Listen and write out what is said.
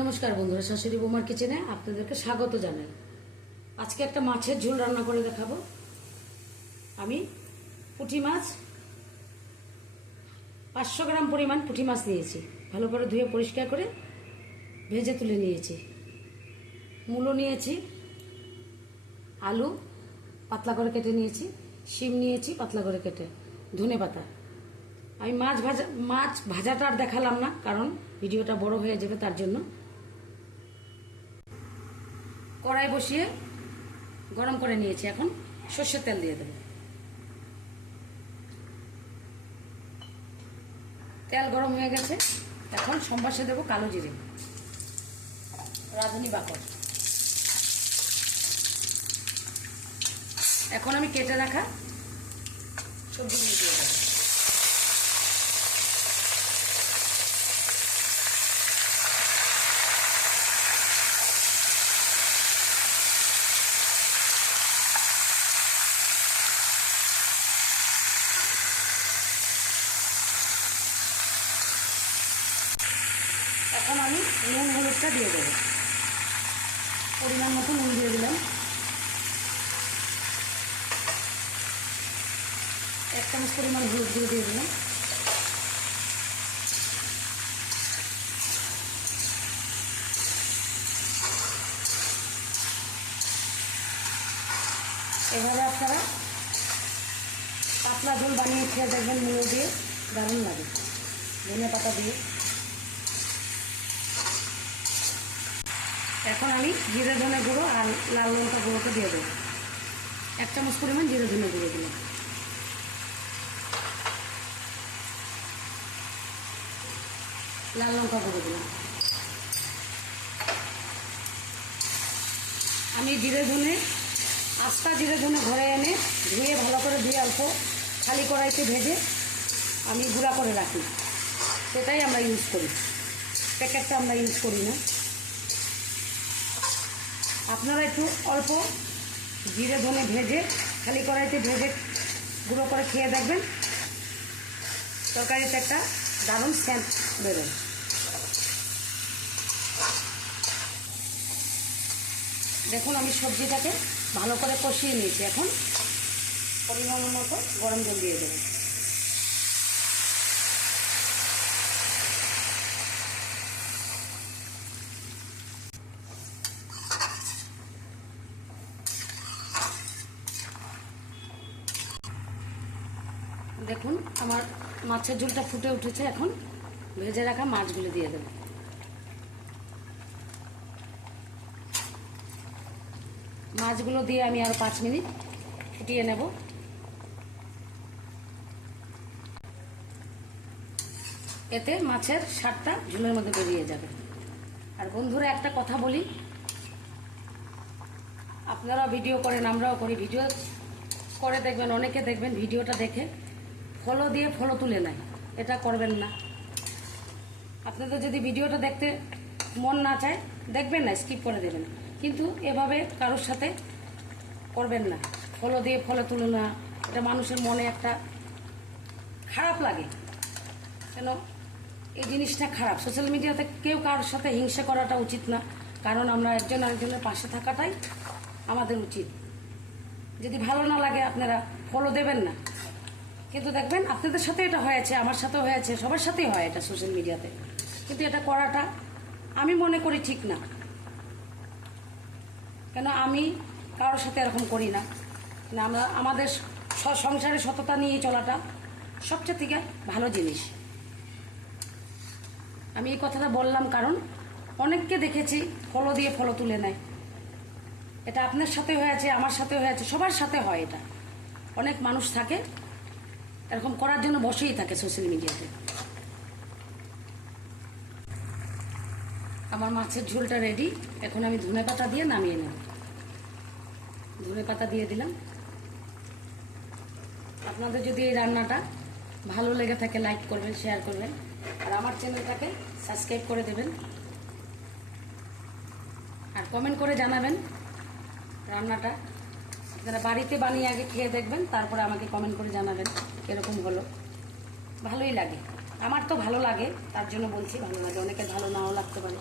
নমস্কার বন্ধুরা, শাশুড়ি বৌমার কিচেনে আপনাদেরকে স্বাগত জানাই। আজকে একটা মাছের ঝোল রান্না করে দেখাবো। আমি পুঁটি মাছ 500 গ্রাম পরিমাণ পুঁটি মাছ নিয়েছি। ভালো করে ধুয়ে পরিষ্কার করে ভেজে তুলে নিয়েছি। মূলো নিয়েছি, আলু পাতলা করে কেটে নিয়েছি, শিম নিয়েছি পাতলা করে কেটে, ধনে পাতা। আমি মাছ ভাজাটা আর দেখালাম না, কারণ ভিডিওটা বড় হয়ে যাবে, তার জন্য। কড়াই বসিয়ে গরম করে নিয়েছি। এখন সর্ষের তেল দিয়ে দেব। তেল গরম হয়ে গেছে। এখন সম্বাসে দেব কালো জিরে, রাঁধুনি বাকর। এখন আমি কেটে রাখা সবজিগুলো দিয়ে দেব। এখন আমি নুন হলুদটা দিয়ে দেব। পরিমাণ মতো নুন দিয়ে দিলাম। 1 চামচ পরিমাণ হলুদ দিয়ে দিলাম। এভাবে আপনারা পাতলা ঝোল বানিয়ে খেয়ে দেখবেন, মূলো দিয়ে দারুণ লাগে, ধনে পাতা দিয়ে। এখন আমি জিরে ধনে গুঁড়ো আর লাল লঙ্কা গুঁড়োটা দিয়ে দেবো। 1 চামচ পরিমাণ জিরে ধনে গুঁড়ো দিলাম। লাল লঙ্কা গুঁড়ো দিলাম। আমি আস্তা জিরে ধনে ঘরে এনে ধুয়ে ভালো করে দিয়ে অল্প খালি কড়াইতে ভেজে আমি গুঁড়া করে রাখি। সেটাই আমরা ইউজ করি, প্যাকেটটা আমরা ইউজ করি না। আপনারা একটু অল্প জিরে ধনে ভেজে খালি কড়াইতে ভেজে গুঁড়ো করে খেয়ে দেখবেন, তরকারিতে একটা দারুণ সেন্ট বেরোয়। দেখুন, আমি সবজিটাকে ভালো করে কষিয়ে নিয়েছি। এখন পরিমাণ মতো গরম জল দিয়ে দেবো। দেখুন, আমার মাছের ঝোলটা ফুটে উঠেছে। এখন ভেজে রাখা মাছগুলো দিয়ে দেবো। মাছগুলো দিয়ে আমি আরও 5 মিনিট ফুটিয়ে নেব। এতে মাছের স্বাদটা ঝোলের মধ্যে বেরিয়ে যাবে। আর বন্ধুরা, একটা কথা বলি, আপনারা ভিডিও করেন, আমরাও করি। ভিডিও করে দেখবেন, অনেকে দেখবেন ভিডিওটা দেখে ফলো দিয়ে ফলো তুলে নেয়। এটা করবেন না। আপনাদের যদি ভিডিওটা দেখতে মন না চায়, দেখবেন না, স্কিপ করে দেবেন। কিন্তু এভাবে কারোর সাথে করবেন না, ফলো দিয়ে ফলো তুলে না। এটা মানুষের মনে একটা খারাপ লাগে। কেন এই জিনিসটা খারাপ। সোশ্যাল মিডিয়াতে কেউ কারোর সাথে হিংসা করাটা উচিত না, কারণ আমরা একজন আরেকজনের পাশে থাকাটাই আমাদের উচিত। যদি ভালো না লাগে আপনারা ফলো দেবেন না। কিন্তু দেখবেন আপনাদের সাথে এটা হয়েছে, আমার সাথেও হয়েছে, সবার সাথেই হয় এটা সোশ্যাল মিডিয়াতে। কিন্তু এটা করাটা আমি মনে করি ঠিক না। কেন আমি কারোর সাথে এরকম করি না। আমরা আমাদের সংসারে সততা নিয়ে চলাটা সবচেয়ে থেকে ভালো জিনিস। আমি এই কথাটা বললাম কারণ অনেককে দেখেছি ফলো দিয়ে ফলো তুলে নেয়। এটা আপনার সাথে হয়েছে, আমার সাথে হয়েছে, সবার সাথে হয় এটা। অনেক মানুষ থাকে এরকম করার জন্য, বসেই থাকে সোশ্যাল মিডিয়াতে। আমার মাছের ঝোলটা রেডি। এখন আমি ধনে পাতা দিয়ে নামিয়ে নেব। ধনে পাতা দিয়ে দিলাম। আপনাদের যদি এই রান্নাটা ভালো লেগে থাকে, লাইক করবেন, শেয়ার করবেন, আর আমার চ্যানেলটাকে সাবস্ক্রাইব করে দেবেন। আর কমেন্ট করে জানাবেন রান্নাটা আপনারা বাড়িতে বানিয়ে আগে খেয়ে দেখবেন, তারপরে আমাকে কমেন্ট করে জানাবেন এরকম হলো। ভালোই লাগে, আমার তো ভালো লাগে, তার জন্য বলছি ভালো লাগে। অনেকের ভালো নাও লাগতে পারে।